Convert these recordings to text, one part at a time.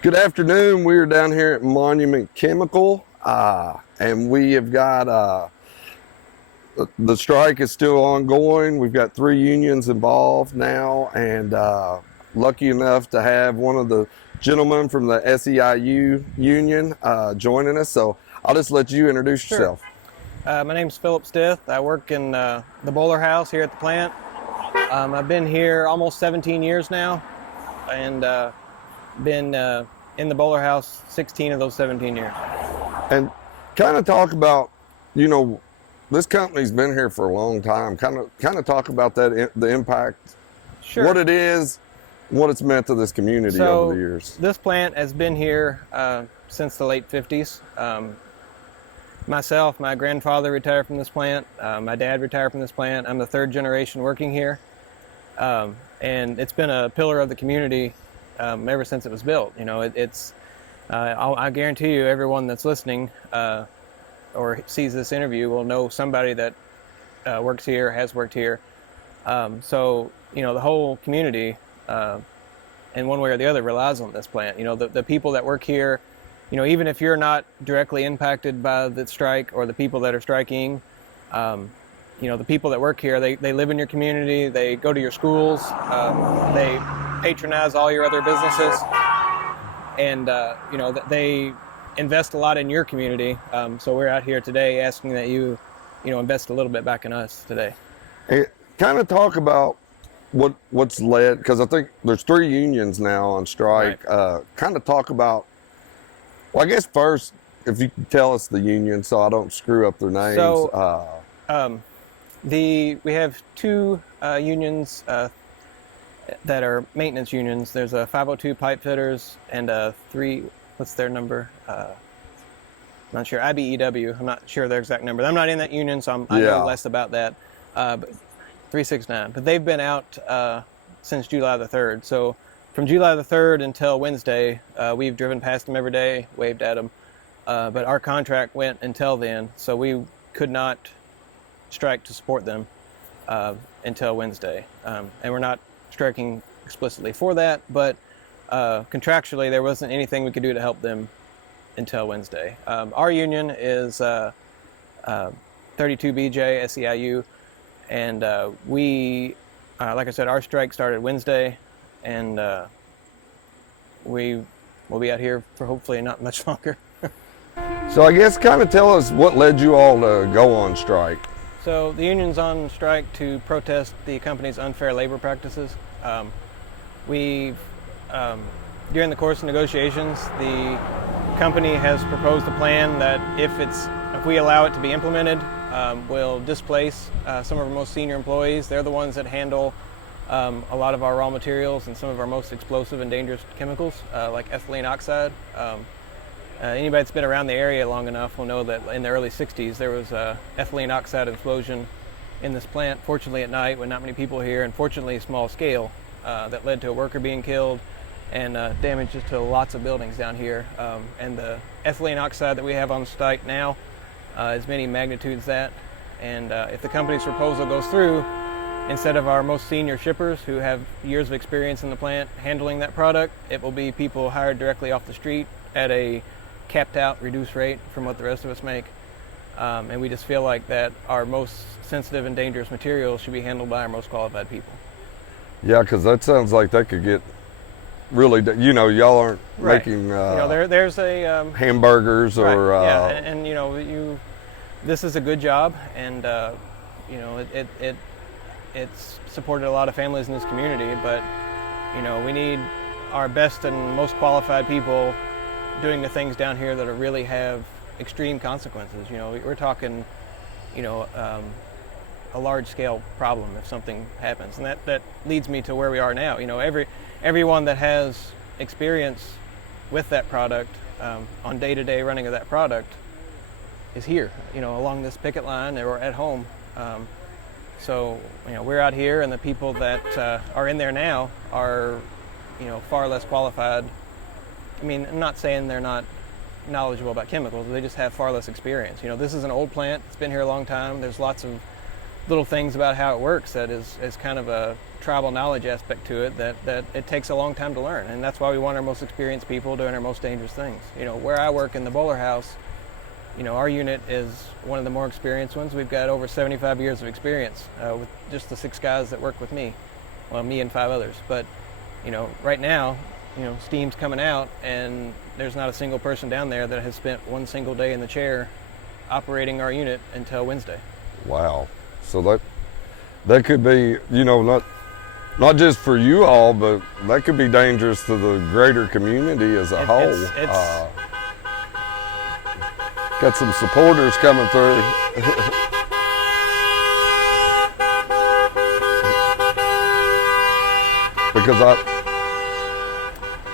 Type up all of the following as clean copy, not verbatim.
Good afternoon. We are down here at Monument Chemical, and we have got the strike is still ongoing. We've got 3 unions involved now, and lucky enough to have one of the gentlemen from the SEIU union joining us. So I'll just let you introduce Sure. yourself. My name's Phillip Stith. I work in the boiler house here at the plant. I've been here almost 17 years now, and been in the bowler house 16 of those 17 years. And kind of talk about, this company's been here for a long time. Kind of talk about that, the impact, Sure. what it is, what it's meant to this community over the years. This plant has been here since the late 50s. Myself, my grandfather retired from this plant. My dad retired from this plant. I'm the 3rd generation working here. And it's been a pillar of the community ever since it was built. I guarantee you, everyone that's listening or sees this interview will know somebody that works here, has worked here. So the whole community, in one way or the other, relies on this plant. The people that work here, even if you're not directly impacted by the strike or the people that are striking, the people that work here, they live in your community, they go to your schools, they patronize all your other businesses, and they invest a lot in your community. So we're out here today asking that you invest a little bit back in us today. Hey, kind of talk about what's led, because I think there's 3 unions now on strike. Right. Kind of talk about, well, I guess first, if you could tell us the union so I don't screw up their names. So, we have 2 unions that are maintenance unions. There's a 502 pipe fitters and a 3, what's their number? I'm not sure, IBEW. I'm not sure their exact number. I'm not in that union, so I know less about that. But 369. But they've been out since July the 3rd. So from July the 3rd until Wednesday, we've driven past them every day, waved at them. But our contract went until then, so we could not strike to support them until Wednesday. And we're not striking explicitly for that, but contractually there wasn't anything we could do to help them until Wednesday. Our union is 32BJ SEIU, and we, like I said, our strike started Wednesday, and we will be out here for hopefully not much longer. So I guess kind of tell us what led you all to go on strike. So the union's on strike to protest the company's unfair labor practices. During the course of negotiations, the company has proposed a plan that if we allow it to be implemented, will displace some of our most senior employees. They're the ones that handle a lot of our raw materials and some of our most explosive and dangerous chemicals, like ethylene oxide. Anybody that's been around the area long enough will know that in the early 60s there was a ethylene oxide explosion in this plant, fortunately at night when not many people here, and fortunately small scale, that led to a worker being killed and damages to lots of buildings down here. And the ethylene oxide that we have on site now is many magnitudes that. And if the company's proposal goes through, instead of our most senior shippers who have years of experience in the plant handling that product, it will be people hired directly off the street at a capped out, reduced rate from what the rest of us make. And we just feel like that our most sensitive and dangerous materials should be handled by our most qualified people. Yeah, because that sounds like that could get really, y'all aren't Right. making there's a hamburgers right, or yeah, and this is a good job, and it's supported a lot of families in this community, but we need our best and most qualified people doing the things down here that really have extreme consequences. We're talking a large scale problem if something happens, and that leads me to where we are now. Everyone that has experience with that product on day-to-day running of that product is here, along this picket line or at home. So we're out here, and the people that are in there now are far less qualified. I mean, I'm not saying they're not knowledgeable about chemicals, they just have far less experience. This is an old plant, it's been here a long time. There's lots of little things about how it works that is kind of a tribal knowledge aspect to it that it takes a long time to learn, and that's why we want our most experienced people doing our most dangerous things. Where I work in the bowler house, our unit is one of the more experienced ones. We've got over 75 years of experience with just the 6 guys that work with me. Well, me and 5 others. But, right now, steam's coming out, and there's not a single person down there that has spent one single day in the chair operating our unit until Wednesday. Wow. So that could be, not just for you all, but that could be dangerous to the greater community as a whole. Got some supporters coming through. Because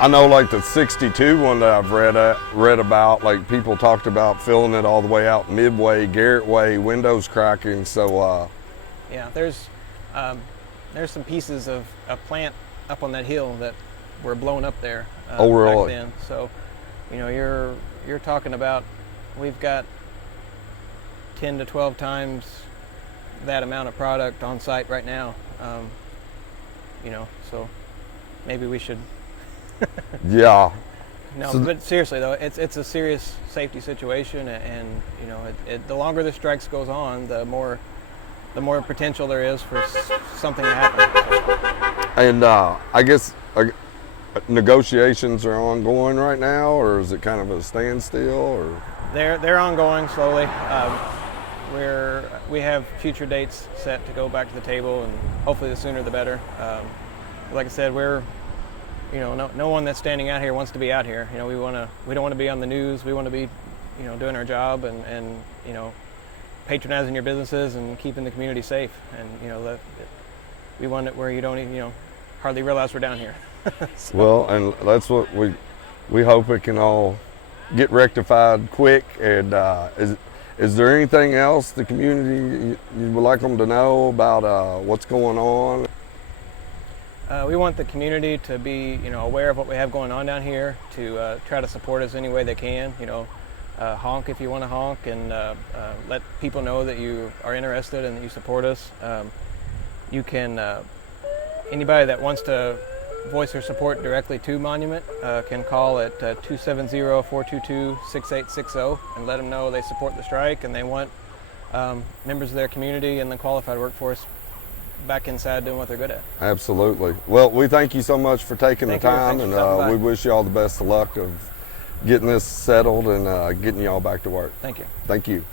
I know, like the 62 one that I've read about, like people talked about filling it all the way out Midway, Garrett Way, windows cracking. So yeah, there's some pieces of a plant up on that hill that were blown up there back then. So you're talking about, we've got 10 to 12 times that amount of product on site right now. So maybe we should. Yeah. No, but seriously though, it's a serious safety situation, and the longer the strikes goes on, the more potential there is for something to happen. And I guess negotiations are ongoing right now, or is it kind of a standstill? Or they're ongoing slowly. We have future dates set to go back to the table, and hopefully the sooner the better. Like I said, no one that's standing out here wants to be out here. We don't want to be on the news. We want to be, doing our job and patronizing your businesses and keeping the community safe. And we want it where you don't even, hardly realize we're down here. So. Well, and that's what we hope it can all get rectified quick. And is there anything else the community you would like them to know about what's going on? We want the community to be, aware of what we have going on down here, to try to support us any way they can. Honk if you want to honk, and let people know that you are interested and that you support us. You can, anybody that wants to voice their support directly to Monument can call at 270-422-6860 and let them know they support the strike and they want members of their community and the qualified workforce back inside doing what they're good at. Absolutely. Well, we thank you so much for taking the time, and we wish you all the best of luck of getting this settled and getting you all back to work. Thank you. Thank you.